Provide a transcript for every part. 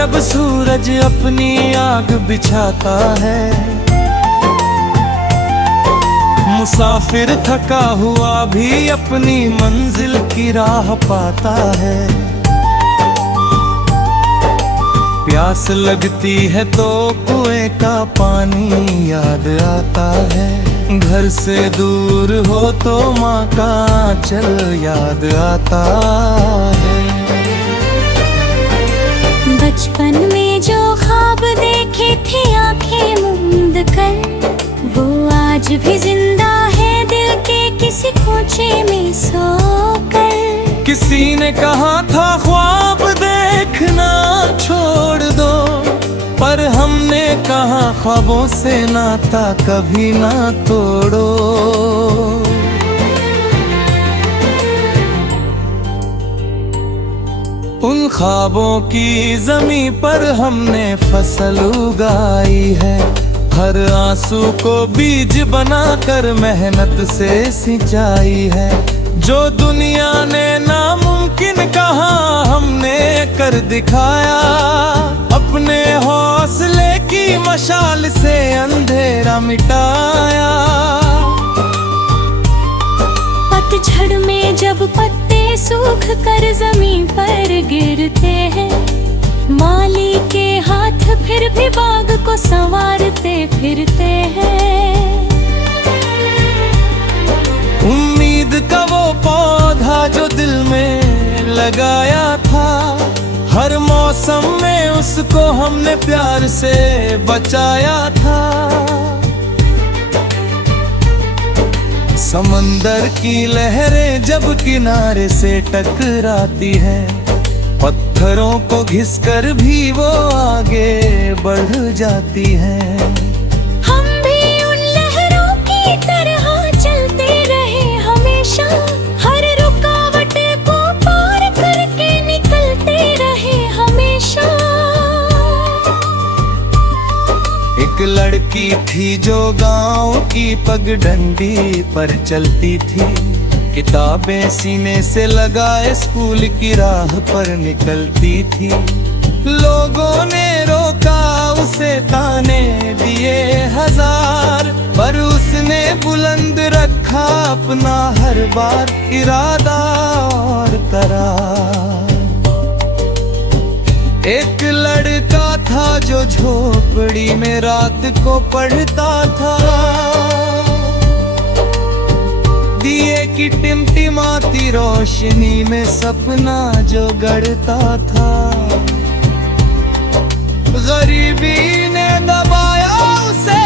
जब सूरज अपनी आग बिछाता है, मुसाफिर थका हुआ भी अपनी मंजिल की राह पाता है। प्यास लगती है तो कुएं का पानी याद आता है, घर से दूर हो तो माँ का आंचल याद आता है। बचपन में जो ख्वाब देखे थे आंखें मूंद कर, वो आज भी जिंदा है दिल के किसी खोचे में सोकर। किसी ने कहा था ख्वाब देखना छोड़ दो, पर हमने कहा ख्वाबों से नाता कभी ना तोड़ो। उन ख्वाबों की ज़मीं पर हमने फसल उगाई है, हर आंसू को बीज बनाकर मेहनत से सिंचाई है। जो दुनिया ने नामुमकिन कहा हमने कर दिखाया, अपने हौसले की मशाल से अंधेरा मिटाया। पतझड़ में जब पत्ते सूख कर जमीन पर गिरते हैं, माली के हाथ फिर भी बाग को संवारते फिरते हैं। उम्मीद का वो पौधा जो दिल में लगाया था, हर मौसम में उसको हमने प्यार से बचाया था। समंदर की लहरें जब किनारे से टकराती है, पत्थरों को घिसकर भी वो आगे बढ़ जाती है। हम भी उन लहरों की तरह चलते रहे हमेशा, हर रुकावट को पार करके निकलते रहे हमेशा। एक लड़की थी जो गांव की पगडंडी पर चलती थी, किताबें सीने से लगाए स्कूल की राह पर निकलती थी। लोगों ने रोका उसे, ताने दिए हजार, पर उसने बुलंद रखा अपना हर बार इरादा और करार। एक लड़का था जो झोपड़ी में रात को पढ़ता था, दिए की टिमटिमाती रोशनी में सपना जो गढ़ता था। गरीबी ने दबाया उसे,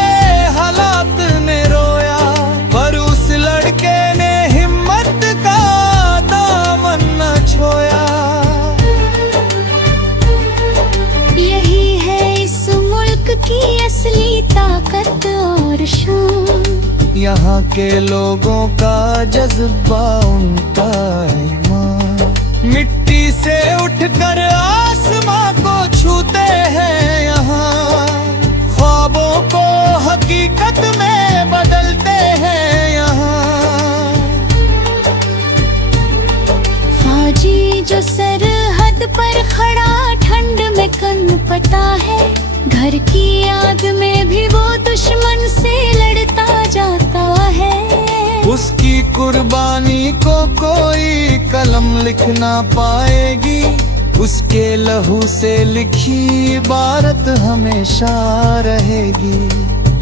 हालात ने रोया, पर उस लड़के ने हिम्मत का दामन न छोया। यही है इस मुल्क की असली ताकत और शान, यहाँ के लोगों का जज्बा उनका ईमान। मिट्टी से उठकर आसमां को छूते हैं यहाँ, ख्वाबों को हकीकत में बदलते हैं यहाँ। फौजी जो सरहद पर खड़ा ठंड में कनपता है, घर की याद में भी वो दुश्मन से लड़ता जाता है। उसकी कुर्बानी को कोई कलम लिख ना पाएगी, उसके लहू से लिखी इबारत हमेशा रहेगी।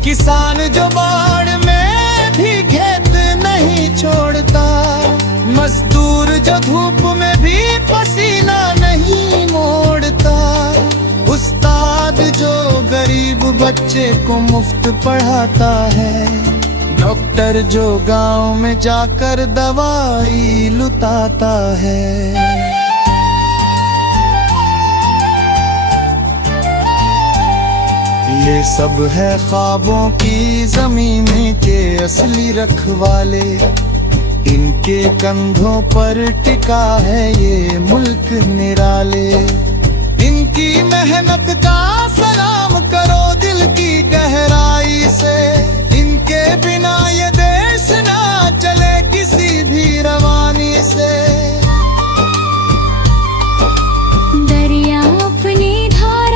किसान जो बाढ़ में भी खेत नहीं छोड़ता, मजदूर जो धूप में भी पसीना नहीं मोड़ता, उस्ताद जो गरीब बच्चे को मुफ्त पढ़ाता है, डॉक्टर जो गांव में जाकर दवाई लुटाता है। ये सब है ख्वाबों की ज़मीन के असली रखवाले, इनके कंधों पर टिका है ये मुल्क निराले। इनकी मेहनत का सलाम करो दिल की गहराई से, इनके बिना ये देश ना चले किसी भी रवानी से। दरिया अपनी धार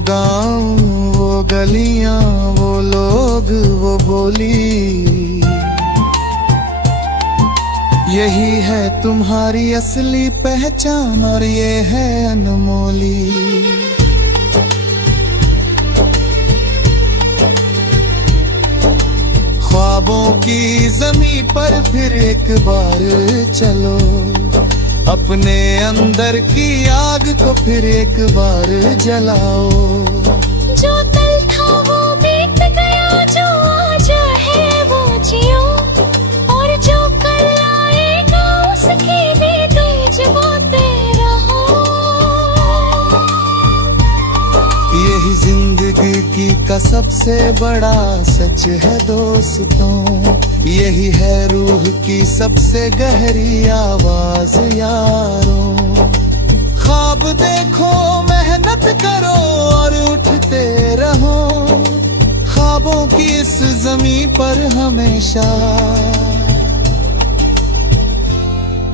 गांव, वो गलियां, वो लोग, वो बोली, यही है तुम्हारी असली पहचान और ये है अनमोली। ख्वाबों की ज़मीं पर फिर एक बार चलो, अपने अंदर की आग को फिर एक बार जलाओ। जो कल था वो बीत गया, जो आज है वो जियो, और जो कल आएगा उसके लिए तुम जवाते रहो। यही जिंदगी का सबसे बड़ा सच है दोस्तों, यही है रूह की सबसे गहरी आवाज यारों। ख्वाब देखो, मेहनत करो और उठते रहो, ख्वाबों की इस ज़मीं पर हमेशा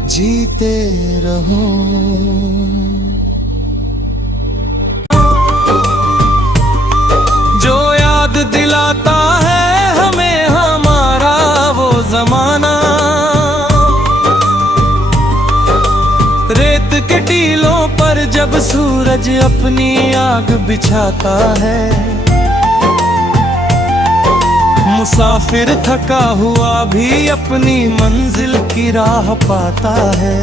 जीते रहो। जो याद दिलाता है हमें हमारा वो जमाना, रेत के टीलों पर जब सूरज अपनी आग बिछाता है, मुसाफिर थका हुआ भी अपनी मंजिल की राह पाता है।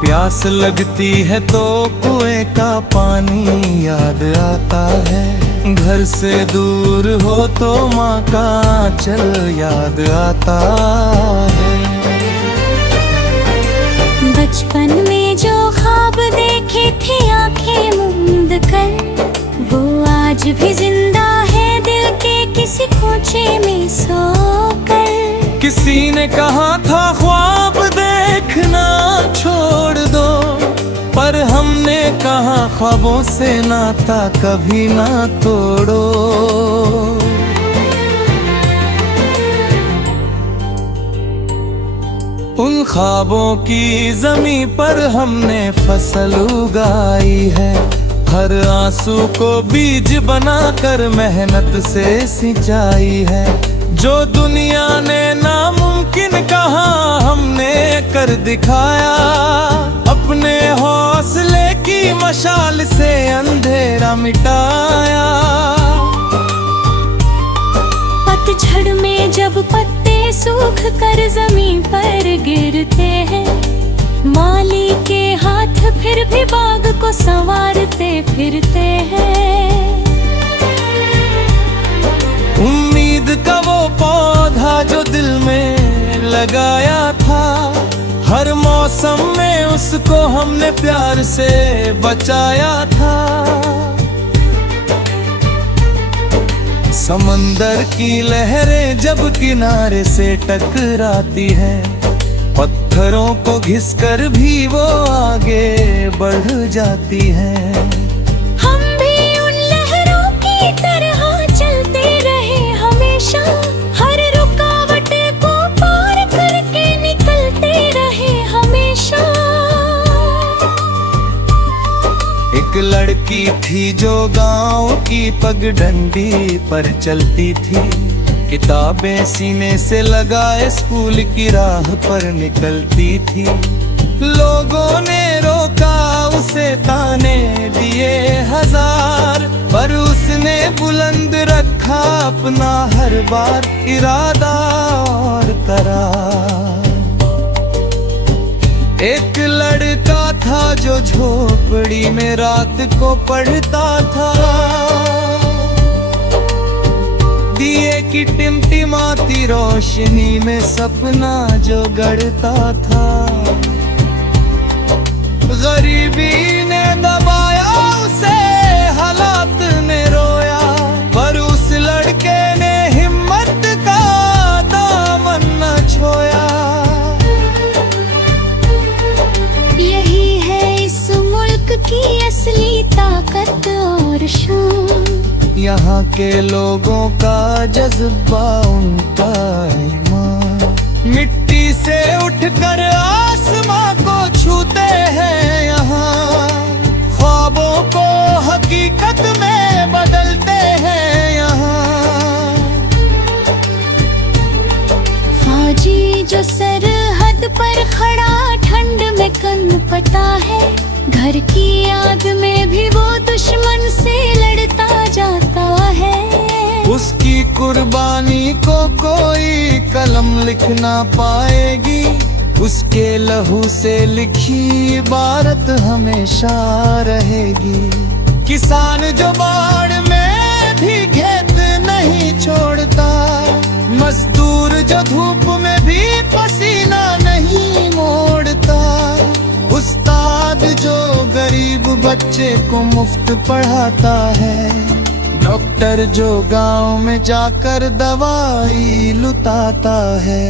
प्यास लगती है तो कुएं का पानी याद आता है, घर से दूर हो तो माँ का आंचल याद आता है। बचपन में जो ख्वाब देखे थे आंखें मूंद कर, वो आज भी जिंदा है दिल के किसी खोचे में सोकर। किसी ने कहा था ख्वाब देखना छोड़ दो, पर हमने कहा ख्वाबों से नाता कभी ना तोड़ो। उन ख्वाबों की ज़मीं पर हमने फसल उगाई है, हर आंसू को बीज बनाकर मेहनत से सिंचाई है। जो दुनिया ने नामुमकिन कहा हमने कर दिखाया, अपने हौसले की मशाल से अंधेरा मिटाया। पतझड़ में जब पत्ते सूख कर जमीन पर गिरते हैं, माली के हाथ फिर भी बाग को संवारते फिरते हैं। उम्मीद का वो पौधा जो दिल में लगाया था, हर मौसम में उसको हमने प्यार से बचाया था। समंदर की लहरें जब किनारे से टकराती है, पत्थरों को घिसकर भी वो आगे बढ़ जाती है। हम भी उन लहरों की तरह चलते रहे हमेशा, हर रुकावट को पार करके निकलते रहे हमेशा। एक लड़की थी जो गांव की पगडंडी पर चलती थी, किताबें सीने से लगाए स्कूल की राह पर निकलती थी। लोगों ने रोका उसे, ताने दिए हजार, पर उसने बुलंद रखा अपना हर बार इरादा और करार। एक लड़का था जो झोपड़ी में रात को पढ़ता था, दिए की टिमटिमाती रोशनी में सपना जो गढ़ता था। गरीबी ने दबाया उसे, हालात ने रोया, पर उस लड़के ने हिम्मत का दामन न छोया। यही है इस मुल्क की असली ताकत और शान, यहाँ के लोगों का जज्बा, उनका ईमान। मिट्टी से उठकर आसमां को छूते हैं यहाँ, पता है, घर की याद में भी वो दुश्मन से लड़ता जाता है। उसकी कुर्बानी को कोई कलम लिख ना पाएगी, उसके लहू से लिखी इबारत हमेशा रहेगी। किसान जो बाढ़ में भी खेत नहीं छोड़ता, मजदूर जो धूप में भी पसीना नहीं मोड़ता, उस्ताद जो गरीब बच्चे को मुफ्त पढ़ाता है, डॉक्टर जो गांव में जाकर दवाई लुटाता है।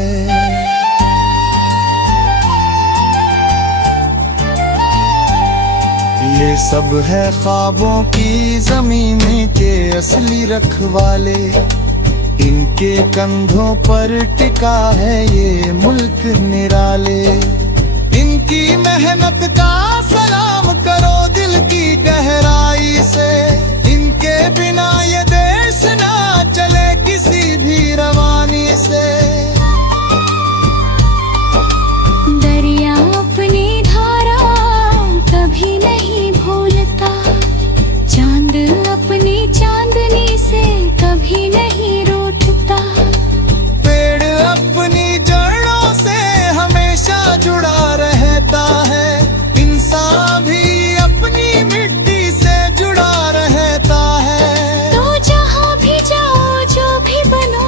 ये सब है ख्वाबों की ज़मीन के असली रखवाले, इनके कंधों पर टिका है ये मुल्क निराले। इनकी मेहनत का सलाम करो दिल की गहराई से, इनके बिना ये देश ना चले किसी भी रवानी से। दरिया अपनी धारा कभी नहीं भूलता, चांद अपनी चांदनी से कभी नहीं रूठता, पेड़ अपनी जड़ों से हमेशा जुड़ा रहता है, इंसान भी अपनी मिट्टी से जुड़ा रहता है। तो जहाँ भी जाओ जो भी बनो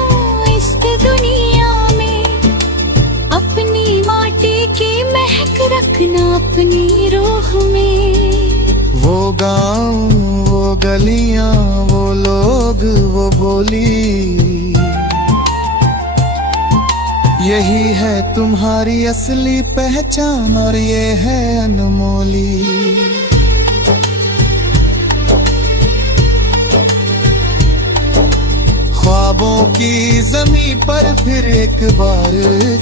इस दुनिया में, अपनी माटी की महक रखना अपनी रूह में। वो गाँव, वो गलियां, वो लोग, वो बोली, यही है तुम्हारी असली पहचान और ये है अनमोली। ख्वाबों की ज़मीं पर फिर एक बार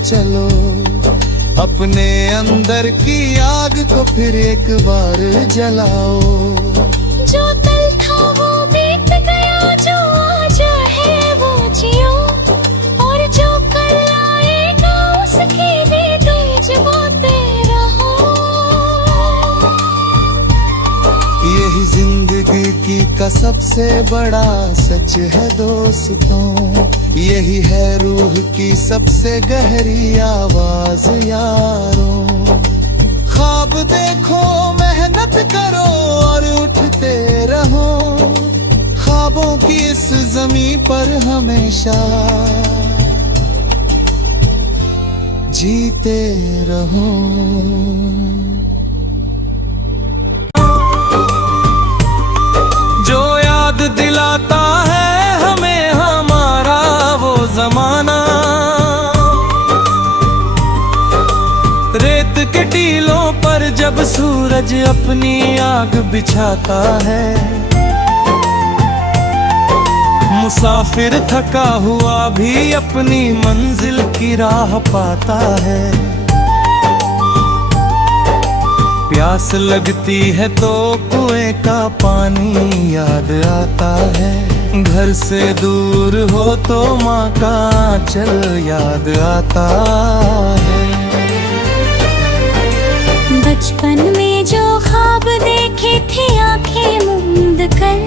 चलो, अपने अंदर की आग को फिर एक बार जलाओ। जो कल था वो बीत गया, जो आज है वो जियो, और जो कल आएगा उसके लिए तुम जगाते रहो। यही जिंदगी की का सबसे बड़ा सच है दोस्तों, यही है रूह की सबसे गहरी आवाज यारों। ख्वाब देखो, मेहनत करो और उठते रहो, ख्वाबों की इस ज़मीं पर हमेशा जीते रहो। जो याद दिलाता है हमें हमारा वो ज़माना, रेत के टीलों पर जब सूरज अपनी आग बिछाता है, मुसाफिर थका हुआ भी अपनी मंजिल की राह पाता है। प्यास लगती है तो कुएं का पानी याद आता है, घर से दूर हो तो माँ का आंचल याद आता है। बचपन में जो ख्वाब देखे थे आंखें मूंद कर,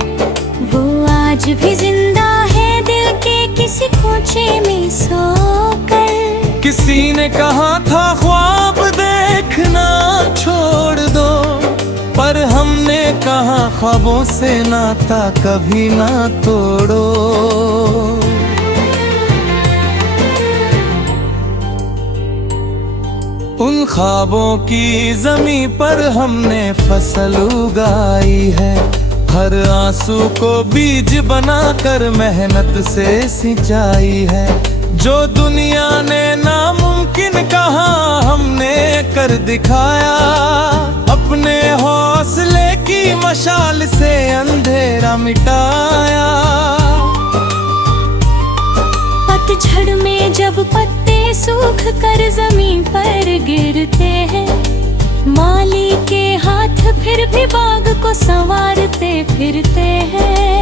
वो आज भी जिंदा है दिल के किसी खोचे में सोकर। किसी ने कहा था ख्वाब देखना छोड़ दो, पर हमने कहा ख्वाबों से नाता कभी ना तोड़ो। उन ख्वाबों की ज़मीं पर हमने फसल उगाई है, हर आंसू को बीज बनाकर मेहनत से सिंचाई है। जो दुनिया ने नामुमकिन कहा हमने कर दिखाया, अपने हौसले की मशाल से अंधेरा मिटाया। पतझड़ में जब पत्ते सूख कर जमीन पर गिरते हैं, माली के हाथ फिर भी बाग को संवारते फिरते हैं।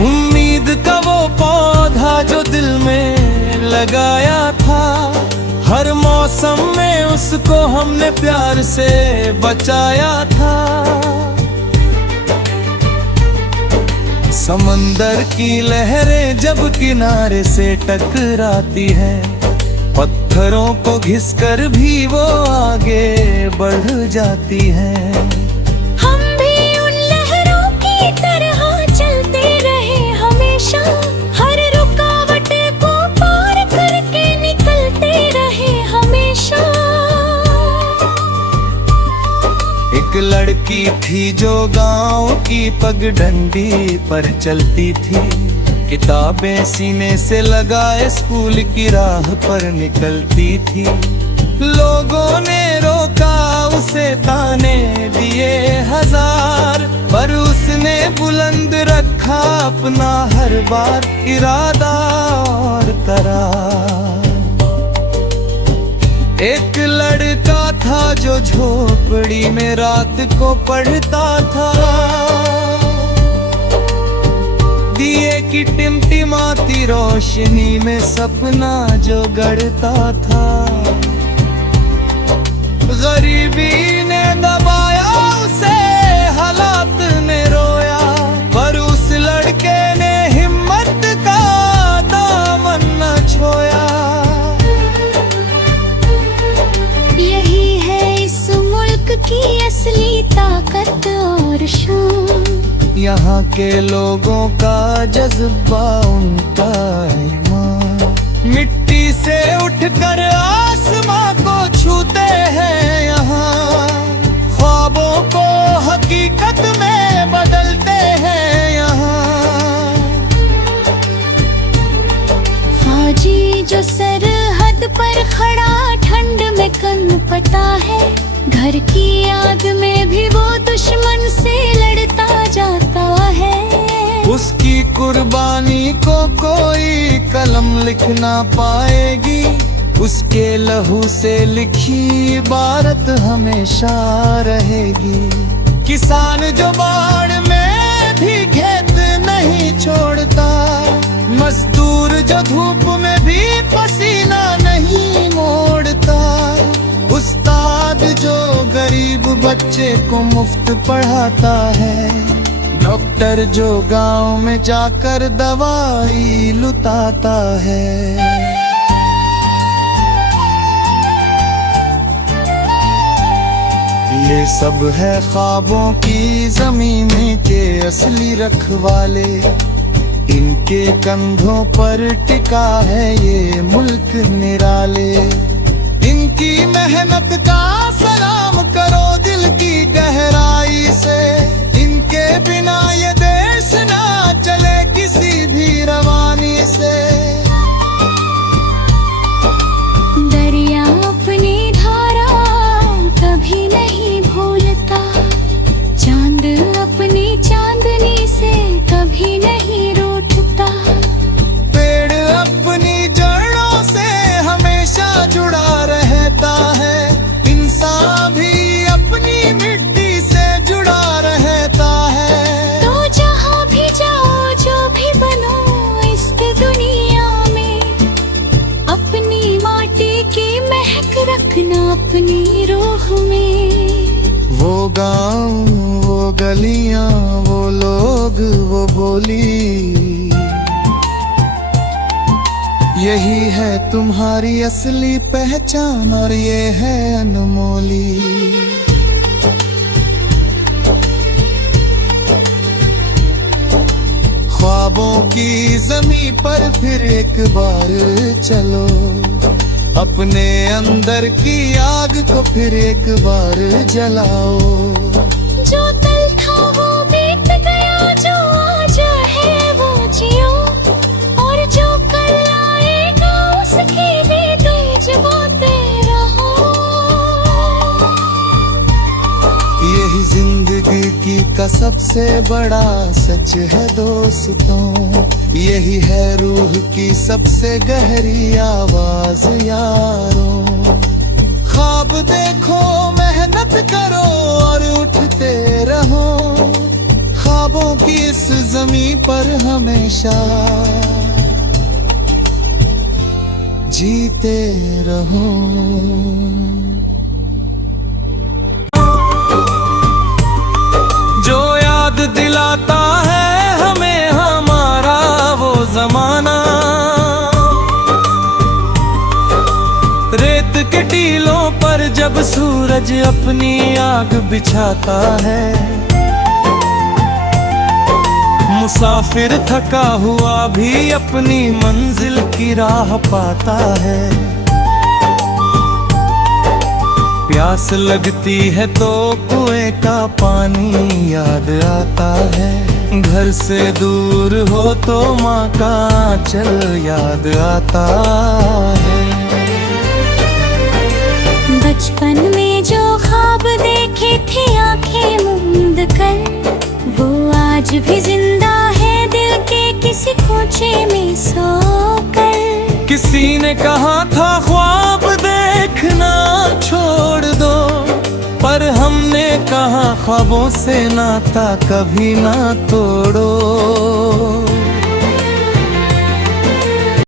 उम्मीद का वो पौधा जो दिल में लगाया था, हर मौसम मौसम में उसको हमने प्यार से बचाया था। समंदर की लहरें जब किनारे से टकराती है, पत्थरों को घिसकर भी वो आगे बढ़ जाती है। हम भी उन लहरों की तरह चलते रहे हमेशा, हर रुकावट को पार करके निकलते रहे हमेशा। एक लड़की थी जो गांव की पगडंडी पर चलती थी, किताबें सीने से लगाए स्कूल की राह पर निकलती थी। लोगों ने रोका उसे, ताने दिए हजार, पर उसने बुलंद रखा अपना हर बार इरादा और करार। एक लड़का था जो झोपड़ी में रात को पढ़ता था, दिए की टिमटिमाती रोशनी में सपना जो गढ़ता था। गरीबी ने दबाया उसे, हालात ने रोया, पर उस लड़के ने हिम्मत का दामन न छोया। यही है इस मुल्क की असली ताकत और शान, यहाँ के लोगों का जज्बा, उनका ईमान। मिट्टी से उठकर आसमां को छूते हैं यहाँ, ख्वाबों को हकीकत में बदलते हैं यहाँ। फौजी जो सरहद पर खड़ा ठंड में कनपता है, घर की याद में भी वो दुश्मन से लड़ता जाता है। उसकी कुर्बानी को कोई कलम लिख ना पाएगी, उसके लहू से लिखी इबारत हमेशा रहेगी। किसान जो बाढ़ में भी खेत नहीं छोड़ता, मजदूर जो धूप में भी पसीना नहीं मोड़ता, उस्ताद जो गरीब बच्चे को मुफ्त पढ़ाता है, डॉक्टर जो गांव में जाकर दवाई लुटाता है। ये सब है ख्वाबों की ज़मीन के असली रखवाले, इनके कंधों पर टिका है ये मुल्क निराले। इनकी मेहनत का सलाम करो दिल की गहराई से, इनके बिना ये देश ना चले किसी भी रवानी से। दरिया अपनी धारा कभी नहीं भूलता, चांद अपनी चांदनी से कभी नहीं रूठता, पेड़ अपनी जड़ों से हमेशा जुड़ा रहता है, इंसान भी अपनी मिट्टी से जुड़ा रहता है। तो जहाँ भी जाओ जो भी बनो इस दुनिया में, अपनी माटी की महक रखना अपनी रूह में। वो गाँव, वो गलियां, वो लोग, वो बोली, यही है तुम्हारी असली पहचान और ये है अनमोली। ख्वाबों की ज़मीं पर फिर एक बार चलो, अपने अंदर की आग को फिर एक बार जलाओ। जो कल था वो बीत गया, जो आज है वो जियो, और जो कल आएगा उसकी भी दिल जगाते रहो। यही जिंदगी की का सबसे बड़ा सच है दोस्तों, यही है रूह की सबसे गहरी आवाज यारों। ख्वाब देखो, मेहनत करो और उठते रहो, ख्वाबों की इस ज़मीं पर हमेशा जीते रहो। जो याद दिलाता है हमें हमारा वो जमाना, रेत के टीलों पर जब सूरज अपनी आग बिछाता है, मुसाफिर थका हुआ भी अपनी मंजिल की राह पाता है। प्यास लगती है तो कुएं का पानी याद आता है, घर से दूर हो तो माँ का आंचल याद आता है। बचपन में जो ख्वाब देखे थे आंखें मूंद कर, वो आज भी जिंदा है दिल के किसी खोचे में सोकर। किसी ने कहा था ख्वाब देखना छोड़ दो, पर हमने कहा ख्वाबों से नाता कभी ना तोड़ो।